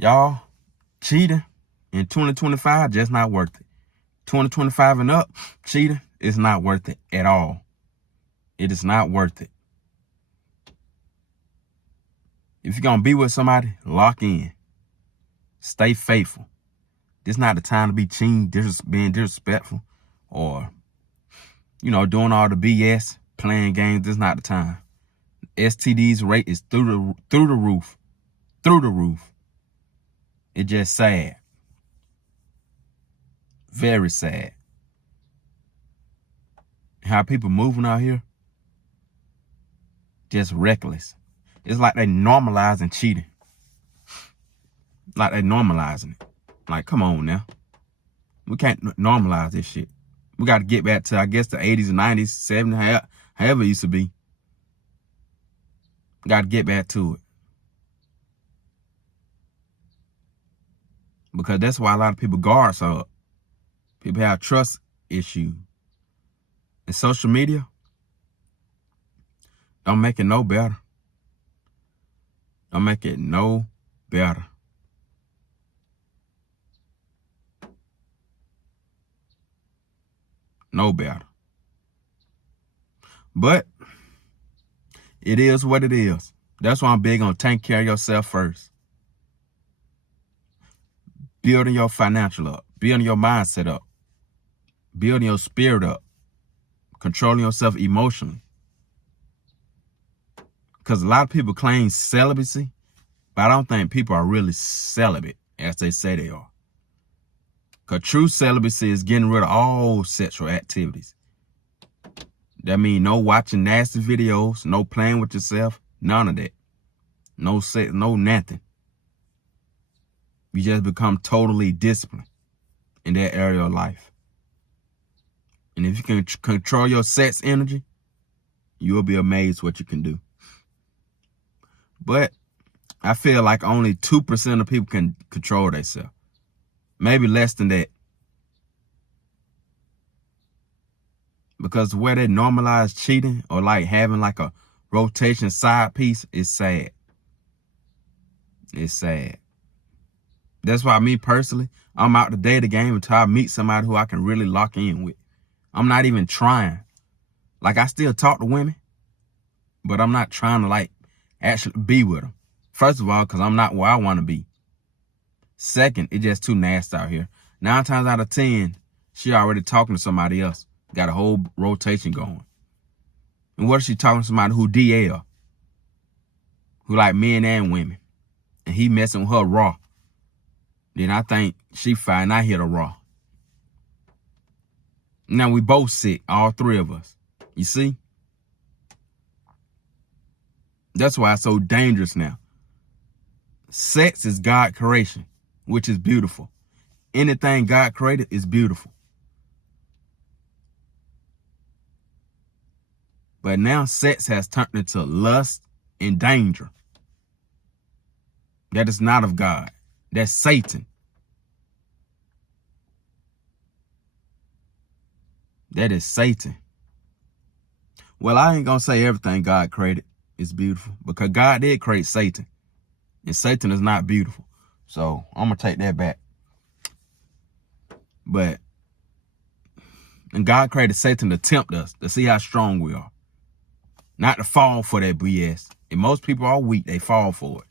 Y'all, cheating in 2025 just not worth it. 2025 and up, cheating is not worth it at all. It is not worth it. If you're gonna be with somebody, lock in. Stay faithful. This not the time to be cheating, being disrespectful, or doing all the BS, playing games. This not the time. STDs rate is through the roof. Through the roof. It's just sad. Very sad. How people moving out here, just reckless. It's like they normalizing cheating. Like they normalizing it. Like, come on now. We can't normalize this shit. We got to get back to, I guess, the 80s and 90s, 70s, however it used to be. Got to get back to it. Because that's why a lot of people guards are up. People have trust issues. And social media don't make it no better. Don't make it no better. No better. But it is what it is. That's why I'm big on taking care of yourself first. Building your financial up. Building your mindset up. Building your spirit up. Controlling yourself emotionally. Because a lot of people claim celibacy, but I don't think people are really celibate as they say they are. Because true celibacy is getting rid of all sexual activities. That means no watching nasty videos, no playing with yourself, none of that. No sex, no nothing. You just become totally disciplined in that area of life. And if you can control your sex energy, you'll be amazed what you can do. But I feel like only 2% of people can control themselves. Maybe less than that. Because where they normalize cheating or like having like a rotation side piece is sad. It's sad. That's why me personally, I'm out to date the game until I meet somebody who I can really lock in with. I'm not even trying. Like, I still talk to women, but I'm not trying to like actually be with them. First of all, because I'm not where I want to be. Second, it's just too nasty out here. 9 times out of 10, she already talking to somebody else. Got a whole rotation going. And what if she talking to somebody who DL? Who like men and women. And he messing with her raw. Then I think she fine. I hit her raw. Now we both sick, all 3 of us. You see? That's why it's so dangerous now. Sex is God's creation, which is beautiful. Anything God created is beautiful. But now sex has turned into lust and danger. That is not of God. That's Satan. That is Satan. Well, I ain't gonna say everything God created is beautiful, because God did create Satan. And Satan is not beautiful. So I'm gonna take that back. And God created Satan to tempt us, to see how strong we are. Not to fall for that BS. And most people are weak, they fall for it.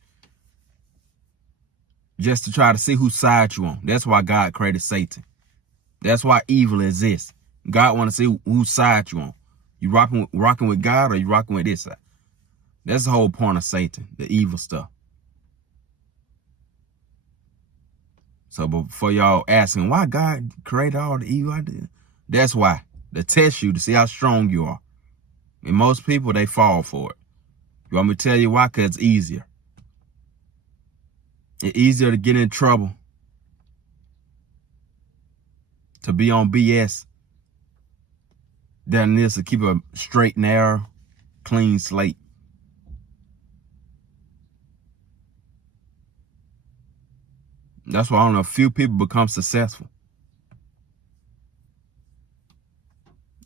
Just to try to see whose side you on. That's why God created Satan. That's why evil exists. God want to see whose side you on. You rocking with God, or you rocking with this side? That's the whole point of Satan, the evil stuff. So before y'all asking why God created all the evil idea, that's why. To test you, to see how strong you are. And most people, they fall for it. You want me to tell you why? Because it's easier. It's easier to get in trouble, to be on BS, than it is to keep a straight, narrow, clean slate. That's why only a few people become successful.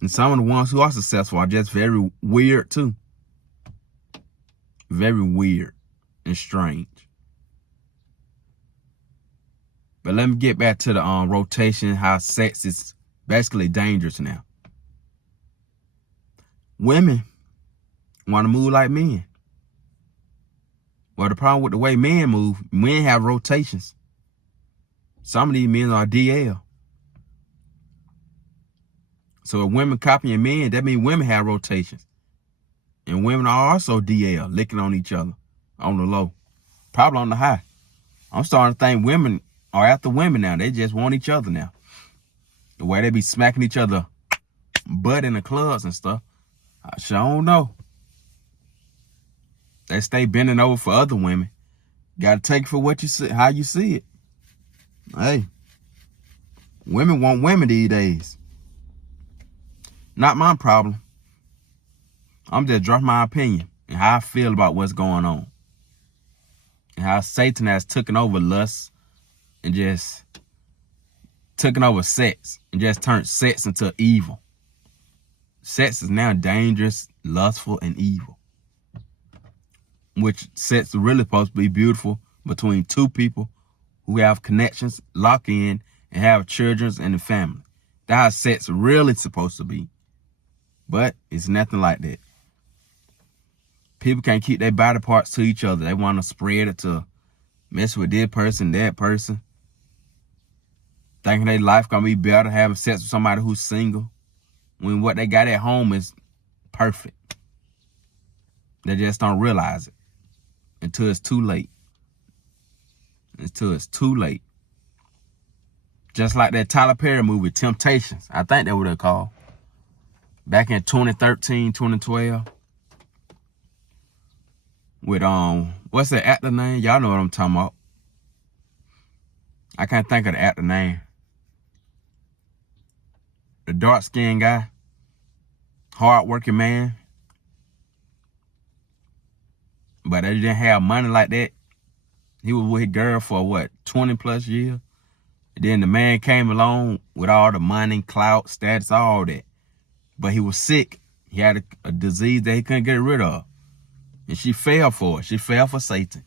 And some of the ones who are successful are just very weird too. Very weird and strange. But let me get back to the rotation, how sex is basically dangerous now. Women want to move like men. Well, the problem with the way men move, men have rotations. Some of these men are DL. So if women copying men, that means women have rotations. And women are also DL, licking on each other on the low, probably on the high. I'm starting to think women are after women now. They just want each other now. The way they be smacking each other butt in the clubs and stuff, I sure don't know. They stay bending over for other women. Got to take it for what you see, how you see it. Hey, women want women these days. Not my problem. I'm just dropping my opinion and how I feel about what's going on. And how Satan has taken over lust and just taken over sex and just turned sex into evil. Sex is now dangerous, lustful, and evil. Which sex is really supposed to be beautiful between two people who have connections, lock in, and have children and a family. That's how sex really supposed to be. But it's nothing like that. People can't keep their body parts to each other. They want to spread it to mess with this person, that person. Thinking their life gonna be better having sex with somebody who's single, when what they got at home is perfect. They just don't realize it until it's too late. Until it's too late. Just like that Tyler Perry movie, Temptations. I think that's what they're called. Back in 2013, 2012. With, what's the actor name? Y'all know what I'm talking about. I can't think of the actor name. The dark-skinned guy. Hard-working man. But they didn't have money like that. He was with his girl for, what, 20 plus years? And then the man came along with all the money, clout, status, all that. But he was sick. He had a disease that he couldn't get rid of. And she fell for it. She fell for Satan.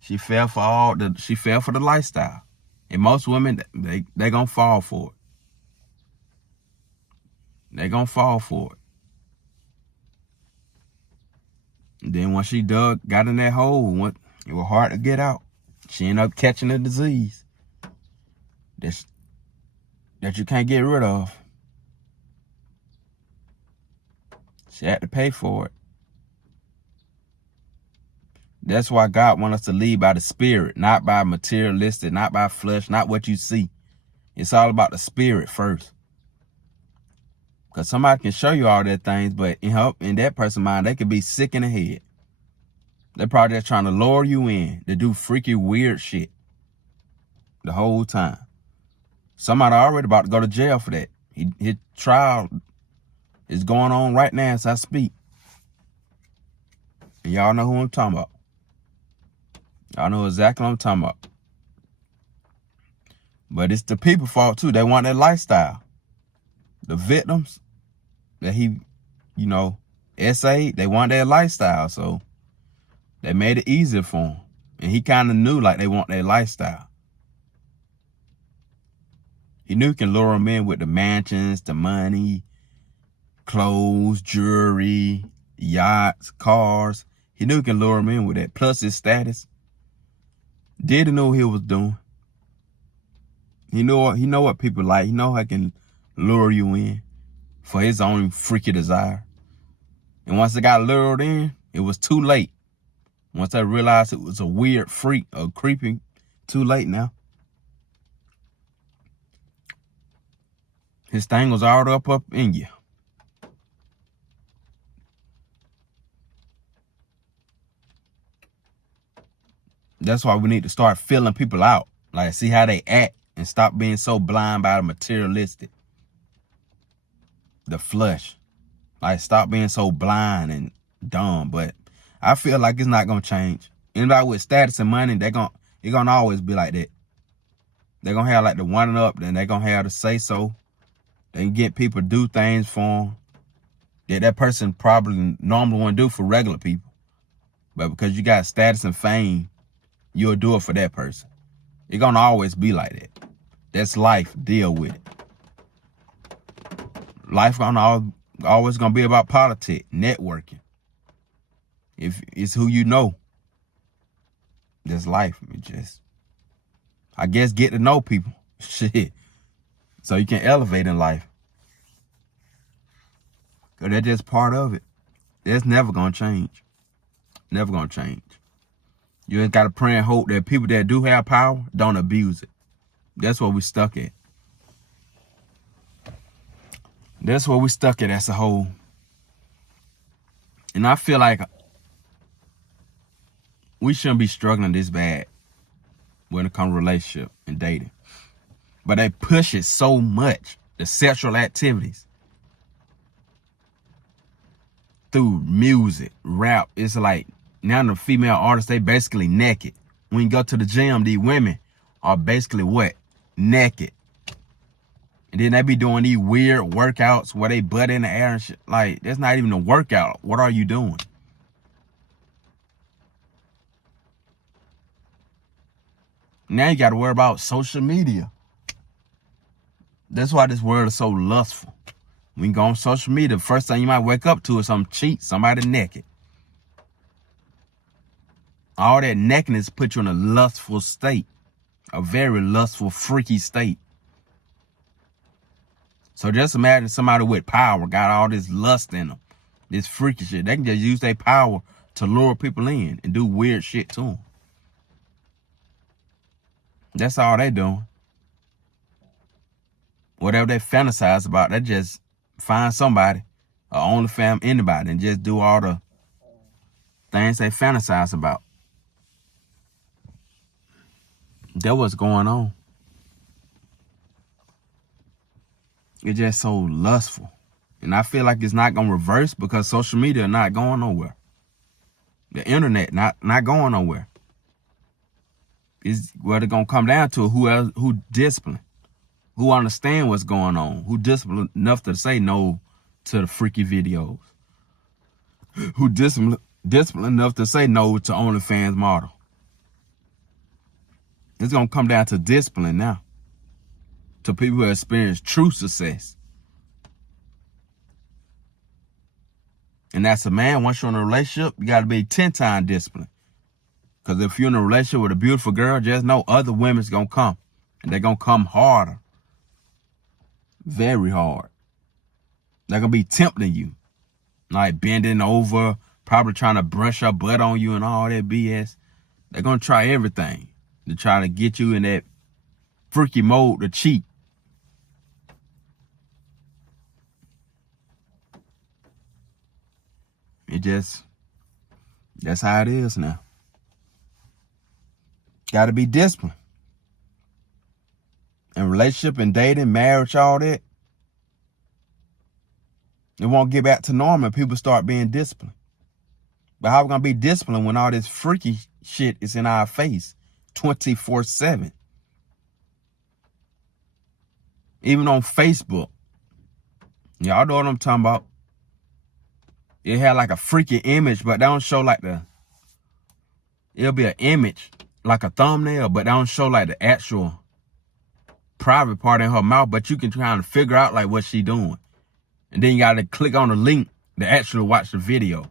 She fell for the lifestyle. And most women, they gonna fall for it. They gonna fall for it. And then once she got in that hole, it was hard to get out. She ended up catching a disease that you can't get rid of. She had to pay for it. That's why God wants us to lead by the Spirit, not by materialistic, not by flesh, not what you see. It's all about the Spirit first. Because somebody can show you all that things, but in that person's mind, they could be sick in the head. They're probably just trying to lure you in to do freaky, weird shit the whole time. Somebody already about to go to jail for that. His trial is going on right now as I speak. And y'all know who I'm talking about. Y'all know exactly what I'm talking about. But it's the people's fault too. They want that lifestyle. The victims that he, essayed, they want that lifestyle. So they made it easier for him. And he kind of knew like they want that lifestyle. He knew he can lure them in with the mansions, the money, clothes, jewelry, yachts, cars. He knew he can lure them in with that. Plus his status. Didn't know what he was doing. He know what people like. He know how he can lure you in for his own freaky desire. And once they got lured in, it was too late. Once they realized it was a weird freak or creeping, too late now. His thing was all up in you. That's why we need to start feeling people out. Like, see how they act and stop being so blind by the materialistic. The flesh. Like, stop being so blind and dumb. But I feel like it's not going to change. Anybody with status and money, it's going to always be like that. They're going to have like the one and up, then they're going to have the say so. They can get people to do things for them that person probably normally wouldn't do for regular people. But because you got status and fame, you'll do it for that person. It's gonna always be like that. That's life. Deal with it. Life always gonna be about politics, networking. If it's who you know, that's life. It just, I guess, get to know people. Shit. So you can elevate in life. Cause that's just part of it. That's never gonna change. Never gonna change. You just gotta pray and hope that people that do have power don't abuse it. That's what we stuck at. That's what we stuck at as a whole. And I feel like we shouldn't be struggling this bad when it comes to relationship and dating. But they push it so much, the sexual activities, through music, rap. It's like now the female artists, they basically naked. When you go to the gym, these women are basically what? Naked. And then they be doing these weird workouts where they butt in the air and shit. Like, that's not even a workout. What are you doing? Now you got to worry about social media. That's why this world is so lustful. When you go on social media, the first thing you might wake up to is some cheat, somebody naked. All that nakedness puts you in a lustful state. A very lustful, freaky state. So just imagine somebody with power got all this lust in them. This freaky shit. They can just use their power to lure people in and do weird shit to them. That's all they doing. Whatever they fantasize about, they just find somebody, or OnlyFans, anybody, and just do all the things they fantasize about. That's what's going on. It's just so lustful. And I feel like it's not going to reverse because social media not going nowhere. The internet not going nowhere. It's what it's going to come down to who disciplined, who understand what's going on, who disciplined enough to say no to the freaky videos, who disciplined enough to say no to OnlyFans model. It's going to come down to discipline now. To people who experience true success. And that's a man, once you're in a relationship, you got to be 10 times disciplined. Because if you're in a relationship with a beautiful girl, just know other women's going to come. And they're going to come harder. Very hard. They're going to be tempting you. Like bending over, probably trying to brush her butt on you and all that BS. They're going to try everything to try to get you in that freaky mode to cheat. That's how it is now. Got to be disciplined. In relationship and dating, marriage, all that, it won't get back to normal if people start being disciplined. But how are we going to be disciplined when all this freaky shit is in our face 24/7? Even on Facebook. Y'all know what I'm talking about. It had like a freaky image, but they don't show like it'll be an image, like a thumbnail, but they don't show like the actual private part in her mouth, but you can try to figure out like what she doing. And then you got to click on the link to actually watch the video.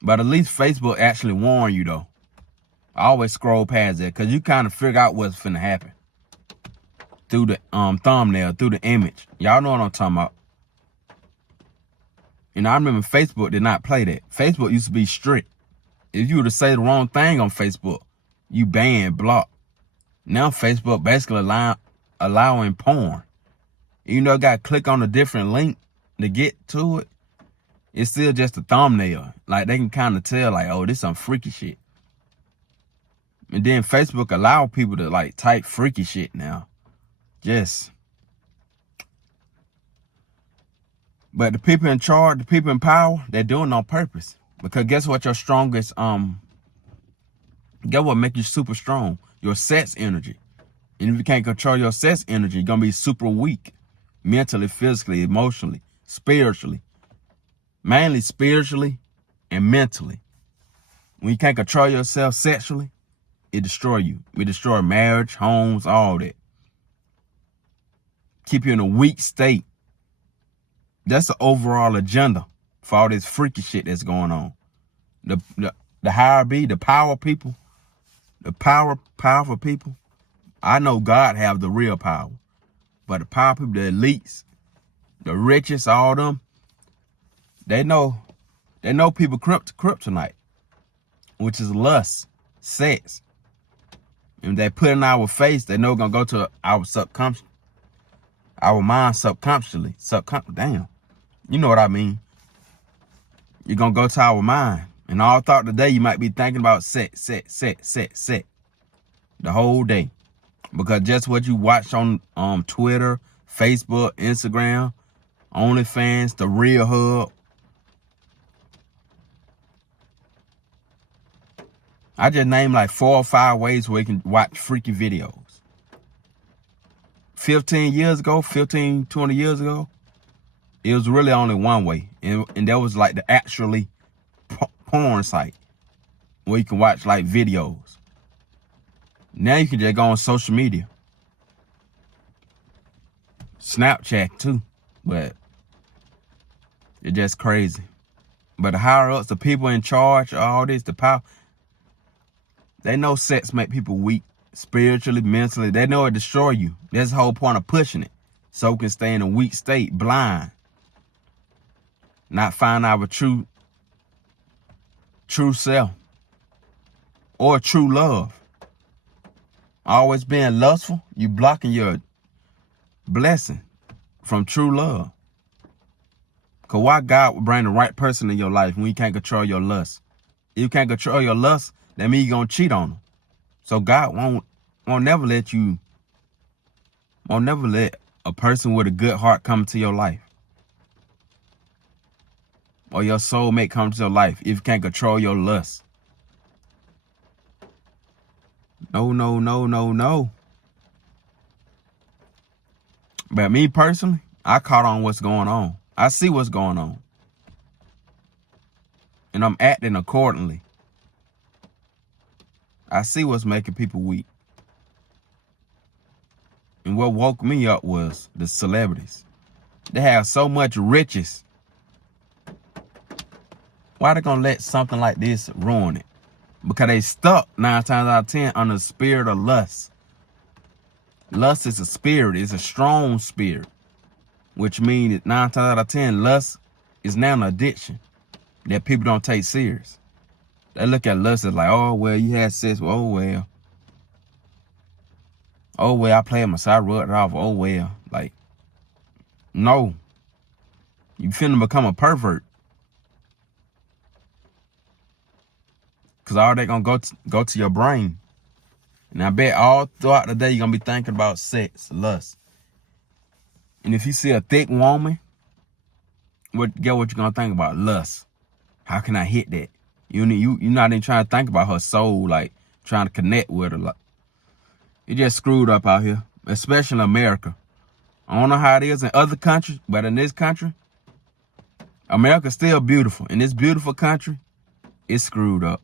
But at least Facebook actually warn you though. I always scroll past that because you kind of figure out what's finna happen. Through the thumbnail, through the image. Y'all know what I'm talking about. And I remember Facebook did not play that. Facebook used to be strict. If you were to say the wrong thing on Facebook, you banned, blocked. Now Facebook basically allowing porn. Even though you got to click on a different link to get to it, it's still just a thumbnail. Like they can kind of tell like, oh, this some freaky shit. And then Facebook allow people to like type freaky shit now. But the people in charge, the people in power, they're doing it on purpose. Because guess what your strongest, guess what make you super strong? Your sex energy. And if you can't control your sex energy, you're going to be super weak. Mentally, physically, emotionally, spiritually. Mainly spiritually and mentally. When you can't control yourself sexually, it destroy you. It destroy marriage, homes, all that. Keep you in a weak state. That's the overall agenda for all this freaky shit that's going on. The higher be, the power people, the powerful people. I know God have the real power. But the power people, the elites, the richest, all them, they know people kryptonite, which is lust, sex. And they put in our face, they know gonna go to our subconscious, our mind subconsciously. Damn. You know what I mean. You're gonna go to our mind. And all throughout the day, you might be thinking about sex, the whole day. Because just what you watch on Twitter, Facebook, Instagram, OnlyFans, the Real Hub. I just named like 4 or 5 ways where you can watch freaky videos. 20 years ago, it was really only one way. And that was like the actually porn site where you can watch like videos. Now you can just go on social media. Snapchat too. But it's just crazy. But the higher ups, the people in charge, all this, the power, they know sex make people weak, spiritually, mentally. They know it destroy you. That's the whole point of pushing it. So we can stay in a weak state, blind. Not find our true self. Or true love. Always being lustful, you blocking your blessing from true love. Because why God would bring the right person in your life when you can't control your lust? If you can't control your lust, that means you're going to cheat on them. So God won't never let a person with a good heart come into your life. Or your soulmate come to your life if you can't control your lust. No. But me personally, I caught on what's going on. I see what's going on. And I'm acting accordingly. I see what's making people weak. And what woke me up was the celebrities. They have so much riches. Why they gonna let something like this ruin it? Because they stuck 9 times out of 10 under the spirit of lust. Lust is a spirit. It's a strong spirit. Which means that 9 times out of 10, lust is now an addiction that people don't take serious. They look at lust as like, oh, well, you had sex. Well, oh, well. Oh, well, I played myself. I rubbed it off. Oh, well. Like, no. You finna become a pervert. Because all they gonna go to your brain. And I bet all throughout the day, you're gonna be thinking about sex, lust. And if you see a thick woman, get what you're gonna think about? Lust. How can I hit that? You're not even trying to think about her soul, like trying to connect with her. It just screwed up out here, especially in America. I don't know how it is in other countries, but in this country, America's still beautiful. In this beautiful country, it's screwed up.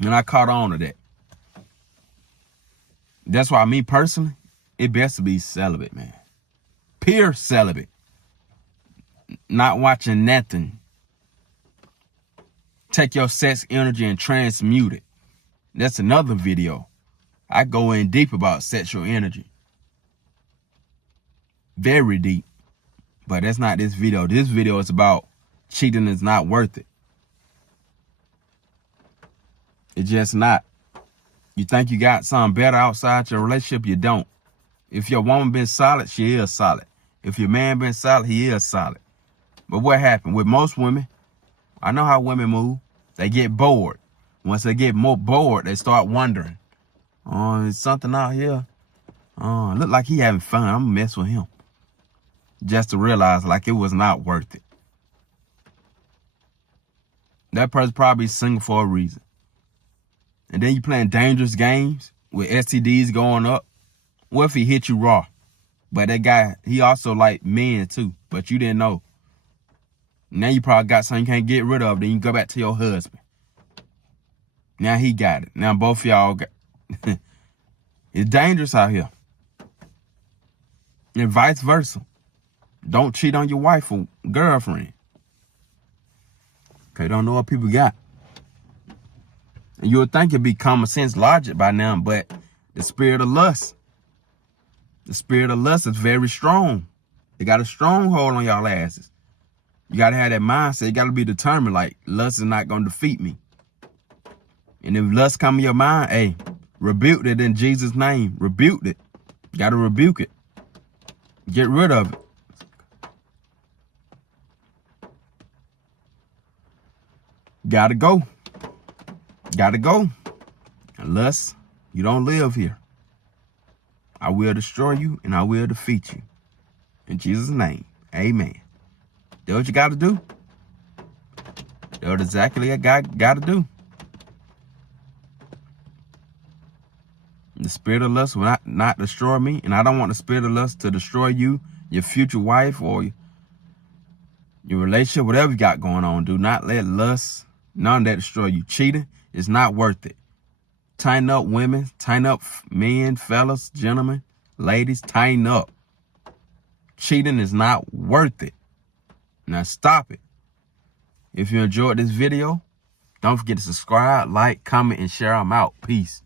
And I caught on to that. That's why me personally, it best to be celibate, man. Pure celibate. Not watching nothing. Take your sex energy and transmute it. That's another video. I go in deep about sexual energy. Very deep. But that's not this video. This video is about cheating is not worth it. It's just not. You think you got something better outside your relationship, you don't. If your woman been solid, she is solid. If your man been solid, he is solid. But what happened? With most women, I know how women move. They get bored. Once they get more bored, they start wondering, oh, there's something out here. Oh, look like he having fun. I'm gonna mess with him. Just to realize like it was not worth it. That person probably single for a reason. And then you playing dangerous games with STDs going up. What if he hit you raw? But that guy, he also like men too, but you didn't know. Now you probably got something you can't get rid of, then you go back to your husband. Now he got it. Now both of y'all got it's dangerous out here. And vice versa. Don't cheat on your wife or girlfriend. Okay, don't know what people got. And you would think it'd be common sense logic by now, but the spirit of lust is very strong. It got a stronghold on y'all asses. You got to have that mindset. You got to be determined, like, lust is not going to defeat me. And if lust come in your mind, hey, rebuke it in Jesus' name. Rebuke it. You got to rebuke it. Get rid of it. Gotta go. Gotta go. Unless you don't live here. I will destroy you and I will defeat you. In Jesus' name, amen. That's what you got to do. That's exactly what I got to do. The spirit of lust will not destroy me, and I don't want the spirit of lust to destroy you, your future wife, or your relationship, whatever you got going on. Do not let lust, none of that destroy you. Cheating is not worth it. Tighten up, women. Tighten up, men, fellas, gentlemen, ladies. Tighten up. Cheating is not worth it. Now stop it. If you enjoyed this video, don't forget to subscribe, like, comment, and share. I'm out. Peace.